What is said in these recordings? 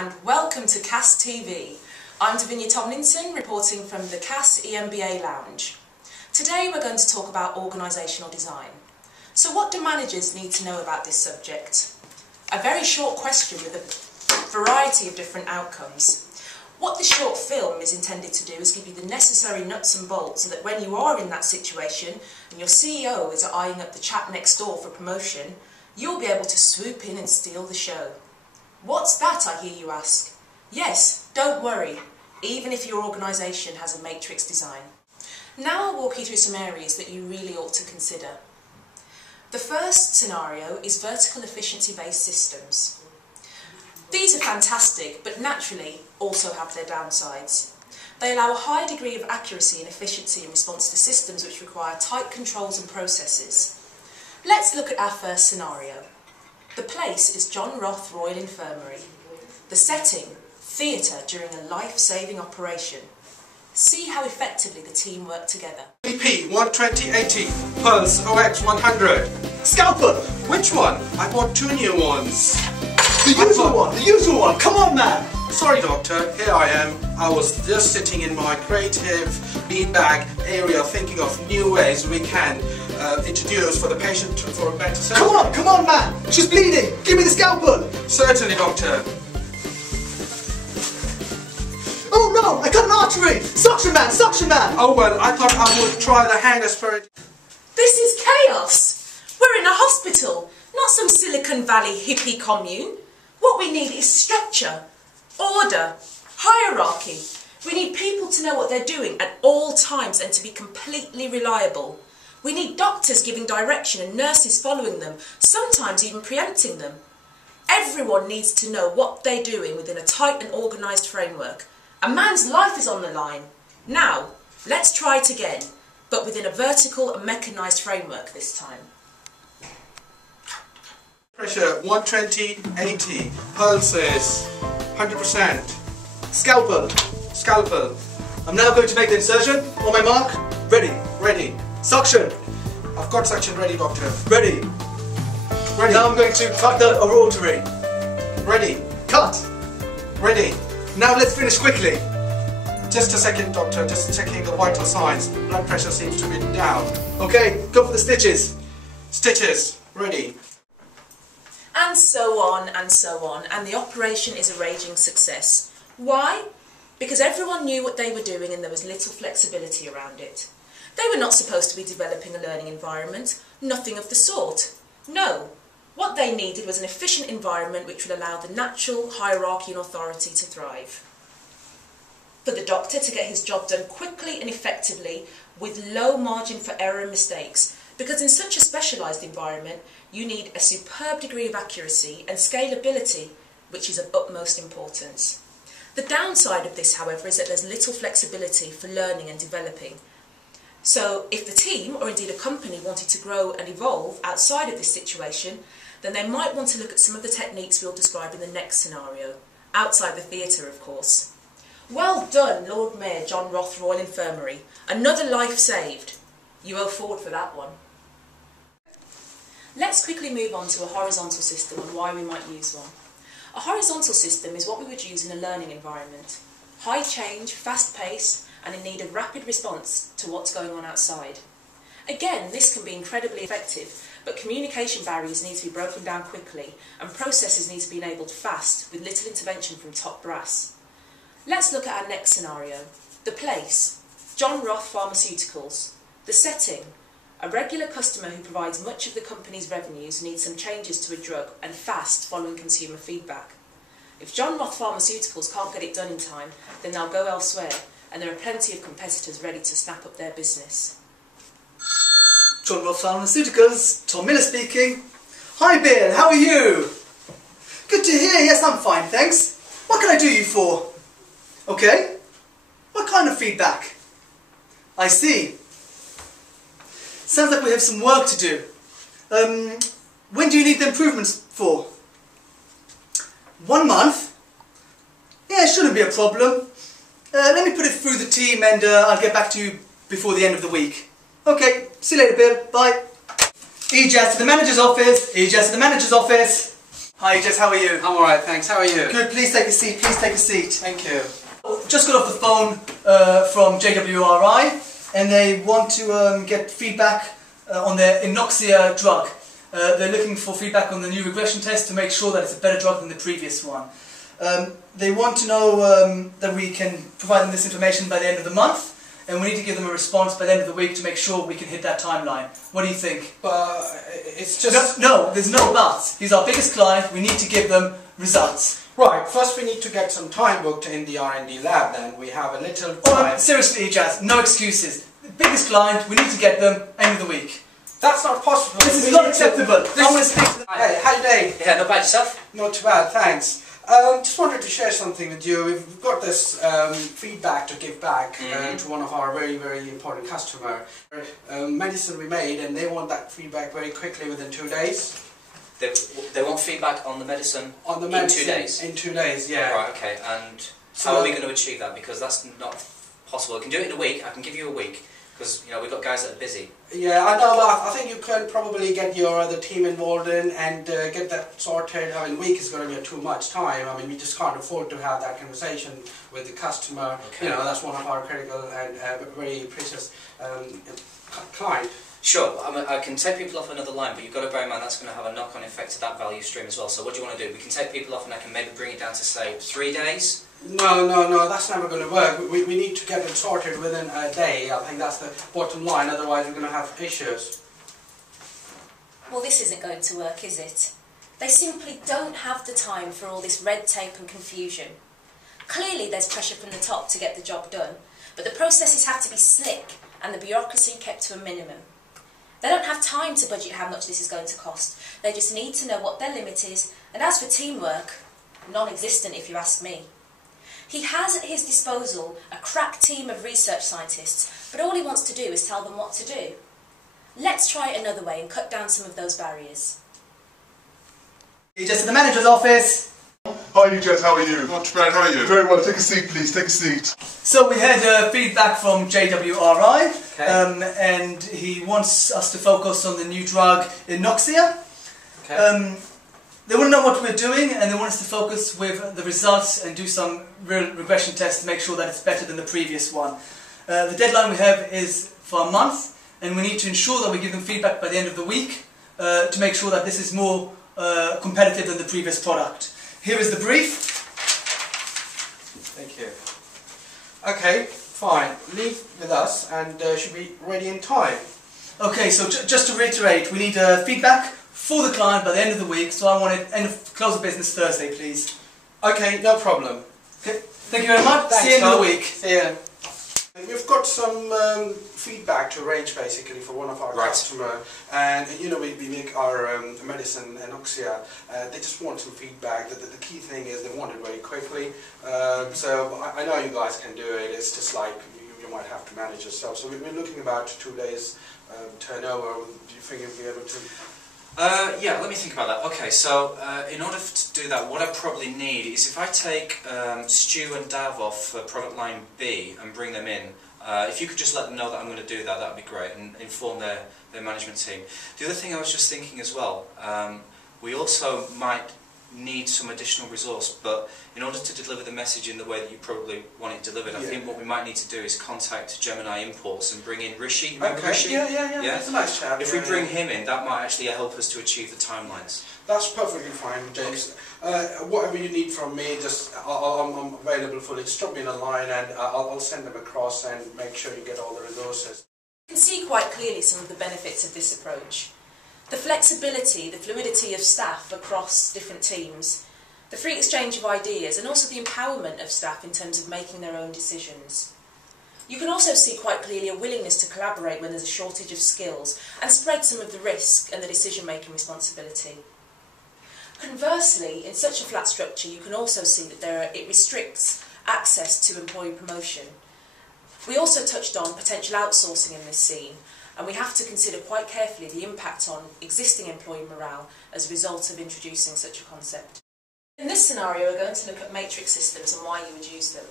and welcome to CAS TV. I'm Davinia Tomlinson, reporting from the CAS EMBA Lounge. Today we're going to talk about organisational design. So what do managers need to know about this subject? A very short question with a variety of different outcomes. What this short film is intended to do is give you the necessary nuts and bolts so that when you are in that situation and your CEO is eyeing up the chap next door for promotion, you'll be able to swoop in and steal the show. What's that, I hear you ask? Yes, don't worry, even if your organisation has a matrix design. Now I'll walk you through some areas that you really ought to consider. The first scenario is vertical efficiency-based systems. These are fantastic, but naturally also have their downsides. They allow a high degree of accuracy and efficiency in response to systems which require tight controls and processes. Let's look at our first scenario. The place is John Roth Royal Infirmary. The setting, theatre during a life-saving operation. See how effectively the team work together. BP 12080, Pulse OX 100. Scalpel! Which one? I bought two new ones. The usual one, come on man! Sorry doctor, here I am. I was just sitting in my creative beanbag area thinking of new ways we can introduce for the patient for a better surgery. Come on man! She's bleeding! Give me the scalpel! Certainly doctor. Oh no! I cut an artery! Suction man! Suction man! Oh well, I thought I would try the hanger spirit. This is chaos! We're in a hospital, not some Silicon Valley hippie commune. What we need is structure, order, hierarchy. We need people to know what they're doing at all times and to be completely reliable. We need doctors giving direction and nurses following them, sometimes even preempting them. Everyone needs to know what they're doing within a tight and organised framework. A man's life is on the line. Now, let's try it again, but within a vertical and mechanised framework this time. Pressure 12080, pulses 100%. Scalpel! Scalpel. I'm now going to make the insertion. On my mark, ready. Ready. Suction! I've got suction ready doctor. Ready. Ready. Now I'm going to cut the artery. Ready. Cut! Ready. Now let's finish quickly. Just a second doctor, just checking the vital signs. Blood pressure seems to be down. Okay, go for the stitches. Stitches. Ready. And so on and so on, and the operation is a raging success. Why? Because everyone knew what they were doing and there was little flexibility around it. They were not supposed to be developing a learning environment, nothing of the sort. No, what they needed was an efficient environment which would allow the natural hierarchy and authority to thrive. For the doctor to get his job done quickly and effectively with low margin for error and mistakes, because in such a specialised environment you need a superb degree of accuracy and scalability, which is of utmost importance. The downside of this, however, is that there's little flexibility for learning and developing. So if the team, or indeed a company, wanted to grow and evolve outside of this situation, then they might want to look at some of the techniques we'll describe in the next scenario, outside the theatre of course. Well done, Lord Mayor John Roth Royal Infirmary. Another life saved. You owe forward for that one. Let's quickly move on to a horizontal system and why we might use one. A horizontal system is what we would use in a learning environment. High change, fast pace, and in need of rapid response to what's going on outside. Again, this can be incredibly effective, but communication barriers need to be broken down quickly and processes need to be enabled fast with little intervention from top brass. Let's look at our next scenario. The place, John Roth Pharmaceuticals. The setting, a regular customer who provides much of the company's revenues needs some changes to a drug and fast following consumer feedback. If John Roth Pharmaceuticals can't get it done in time, then they'll go elsewhere, and there are plenty of competitors ready to snap up their business. John Roth Pharmaceuticals, Tom Miller speaking. Hi Bill, how are you? Good to hear, yes I'm fine, thanks. What can I do you for? Okay. What kind of feedback? I see. Sounds like we have some work to do. When do you need the improvements for? 1 month? Yeah, it shouldn't be a problem. Let me put it through the team and I'll get back to you before the end of the week. Okay, see you later Bill, bye. EJAS to the manager's office, EJAS to the manager's office. Hi Jess, how are you? I'm alright, thanks. How are you? Good, please take a seat, please take a seat. Thank you. Just got off the phone from JWRI, and they want to get feedback on their Inoxia drug. They're looking for feedback on the new regression test to make sure that it's a better drug than the previous one. They want to know that we can provide them this information by the end of the month, and we need to give them a response by the end of the week to make sure we can hit that timeline. What do you think? But it's just... No, there's no buts. He's our biggest client, we need to give them results. Right, first we need to get some time booked in the R&D lab then. We have a little time. Seriously, Ijaz, no excuses. The biggest client, we need to get them end of the week. That's not possible. This is not acceptable. I want to speak to them. Hey, how you doing? Yeah, not bad yourself? Not too bad, thanks. Just wanted to share something with you. We've got this feedback to give back to one of our very, very important customer. Medicine we made, and they want that feedback very quickly within 2 days. They want feedback on the medicine, On the medicine in 2 days? In 2 days, yeah. Right, okay, and how are we going to achieve that? Because that's not possible. I can do it in a week, I can give you a week, because you know, we've got guys that are busy. Yeah, I know, but I think you can probably get your other team involved in and get that sorted. I mean, a week is going to be too much time. I mean, we just can't afford to have that conversation with the customer. Okay. You know, that's one of our critical and very precious client. Sure, I can take people off another line, but you've got to bear in mind that's going to have a knock-on effect to that value stream as well. So what do you want to do? We can take people off and I can maybe bring it down to, say, 3 days? No, that's never going to work. We need to get it sorted within a day. I think that's the bottom line, otherwise we're going to have issues. Well, this isn't going to work, is it? They simply don't have the time for all this red tape and confusion. Clearly there's pressure from the top to get the job done, but the processes have to be slick and the bureaucracy kept to a minimum. They don't have time to budget how much this is going to cost. They just need to know what their limit is, and as for teamwork, non-existent if you ask me. He has at his disposal a crack team of research scientists, but all he wants to do is tell them what to do. Let's try it another way and cut down some of those barriers. Just at the manager's office. Hi Jess, how are you? Not too bad, how are you? Very well, take a seat please, take a seat. So we had feedback from JWRI, Okay. and he wants us to focus on the new drug Inoxia. Okay. They want to know what we're doing, and they want us to focus with the results and do some real regression tests to make sure that it's better than the previous one. The deadline we have is for a month, and we need to ensure that we give them feedback by the end of the week to make sure that this is more competitive than the previous product. Here is the brief. Thank you. Okay, fine. Leave with us and should be ready in time. Okay, so just to reiterate, we need feedback for the client by the end of the week, so I want it close of business Thursday, please. Okay, no problem. Okay, thank you very much. Thanks, See you in the Tom. week. See ya. We've got some feedback to arrange basically for one of our customer, and you know we make our medicine Inoxia. They just want some feedback. The key thing is they want it very quickly. So I know you guys can do it. It's just like you might have to manage yourself. So we're looking about 2 days turnover. Do you think you'll be able to? Yeah, let me think about that. Okay, so in order to do that, what I probably need is if I take Stu and Dav off product line B and bring them in, if you could just let them know that I'm going to do that, that would be great, and inform their management team. The other thing I was just thinking as well, we also might need some additional resource, but in order to deliver the message in the way that you probably want it delivered, I think what we might need to do is contact Gemini Imports and bring in Rishi. Remember Rishi? Yeah. That's a nice chap. If we bring him in, that might actually help us to achieve the timelines. That's perfectly fine, James. Whatever you need from me, just I'm available fully. Just drop me in a line and I'll send them across and make sure you get all the resources. You can see quite clearly some of the benefits of this approach. The flexibility, the fluidity of staff across different teams, the free exchange of ideas, and also the empowerment of staff in terms of making their own decisions. You can also see quite clearly a willingness to collaborate when there's a shortage of skills and spread some of the risk and the decision-making responsibility. Conversely, in such a flat structure, you can also see that it restricts access to employee promotion. We also touched on potential outsourcing in this scene, and we have to consider quite carefully the impact on existing employee morale as a result of introducing such a concept. In this scenario, we're going to look at matrix systems and why you would use them.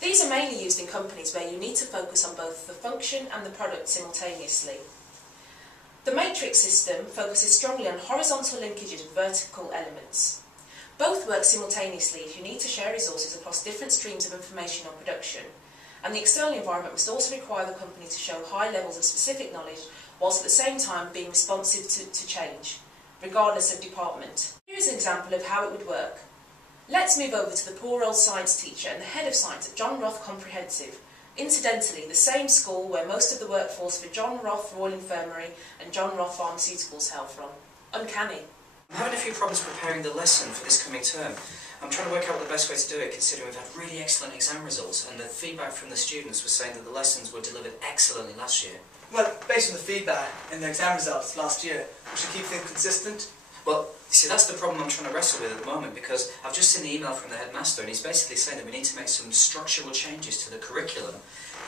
These are mainly used in companies where you need to focus on both the function and the product simultaneously. The matrix system focuses strongly on horizontal linkages with vertical elements. Both work simultaneously if you need to share resources across different streams of information or production, and the external environment must also require the company to show high levels of specific knowledge whilst at the same time being responsive to change, regardless of department. Here is an example of how it would work. Let's move over to the poor old science teacher and the head of science at John Roth Comprehensive, incidentally the same school where most of the workforce for John Roth Royal Infirmary and John Roth Pharmaceuticals hail from. Uncanny. I'm having a few problems preparing the lesson for this coming term. I'm trying to work out what the best way to do it, considering we've had really excellent exam results, and the feedback from the students was saying that the lessons were delivered excellently last year. Well, based on the feedback and the exam results last year, we should keep things consistent. Well, you see, that's the problem I'm trying to wrestle with at the moment, because I've just seen the email from the headmaster, and he's basically saying that we need to make some structural changes to the curriculum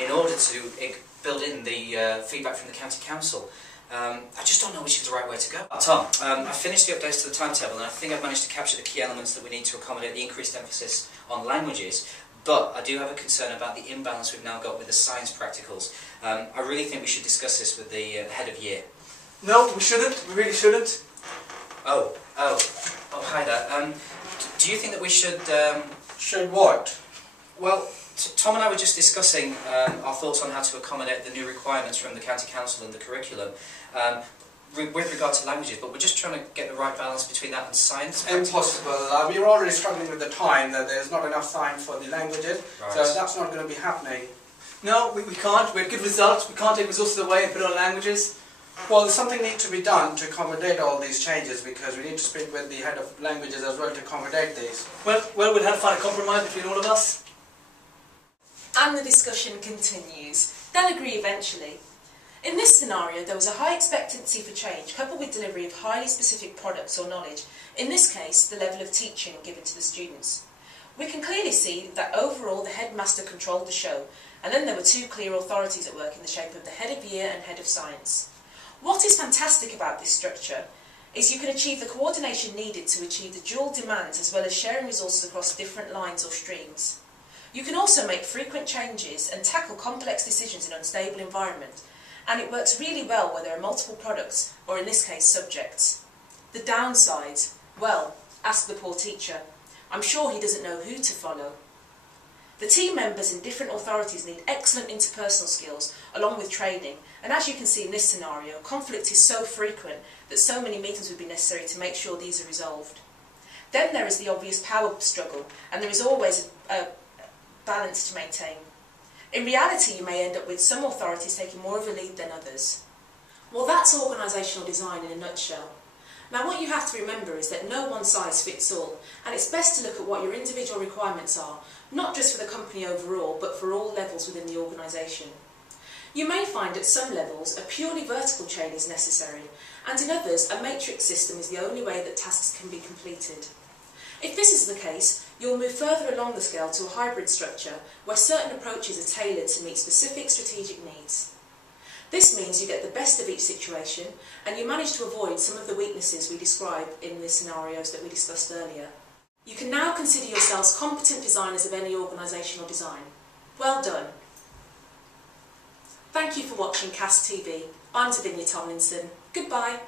in order to build in the feedback from the county council. I just don't know which is the right way to go. Tom, I finished the updates to the timetable, and I think I've managed to capture the key elements that we need to accommodate the increased emphasis on languages, but I do have a concern about the imbalance we've now got with the science practicals. I really think we should discuss this with the head of year. No, we shouldn't. We really shouldn't. Oh, hi there. Do you think that we should... Should what? Well, Tom and I were just discussing our thoughts on how to accommodate the new requirements from the county council and the curriculum with regard to languages, but we're just trying to get the right balance between that and science. Impossible. We're already struggling with the time, that there's not enough time for the languages, Right. so that's not going to be happening. No, we can't. We had good results. We can't take resources away and put on languages. Well, something needs to be done to accommodate all these changes, because we need to speak with the head of languages as well to accommodate these. Well, we'll have to find a compromise between all of us. And the discussion continues. They'll agree eventually. In this scenario, there was a high expectancy for change coupled with delivery of highly specific products or knowledge, in this case the level of teaching given to the students. We can clearly see that overall the headmaster controlled the show, and then there were two clear authorities at work in the shape of the head of year and head of science. What is fantastic about this structure is you can achieve the coordination needed to achieve the dual demands as well as sharing resources across different lines or streams. You can also make frequent changes and tackle complex decisions in an unstable environment, and it works really well where there are multiple products, or in this case subjects. The downsides? Well, ask the poor teacher. I'm sure he doesn't know who to follow. The team members in different authorities need excellent interpersonal skills along with training, and as you can see in this scenario, conflict is so frequent that so many meetings would be necessary to make sure these are resolved. Then there is the obvious power struggle, and there is always a balance to maintain. In reality, you may end up with some authorities taking more of a lead than others. Well, that's organisational design in a nutshell. Now, what you have to remember is that no one size fits all, and it's best to look at what your individual requirements are, not just for the company overall, but for all levels within the organisation. You may find at some levels a purely vertical chain is necessary, and in others a matrix system is the only way that tasks can be completed. If this is the case, you'll move further along the scale to a hybrid structure where certain approaches are tailored to meet specific strategic needs. This means you get the best of each situation and you manage to avoid some of the weaknesses we describe in the scenarios that we discussed earlier. You can now consider yourselves competent designers of any organisational design. Well done. Thank you for watching CAST TV. I'm Davinia Tomlinson. Goodbye.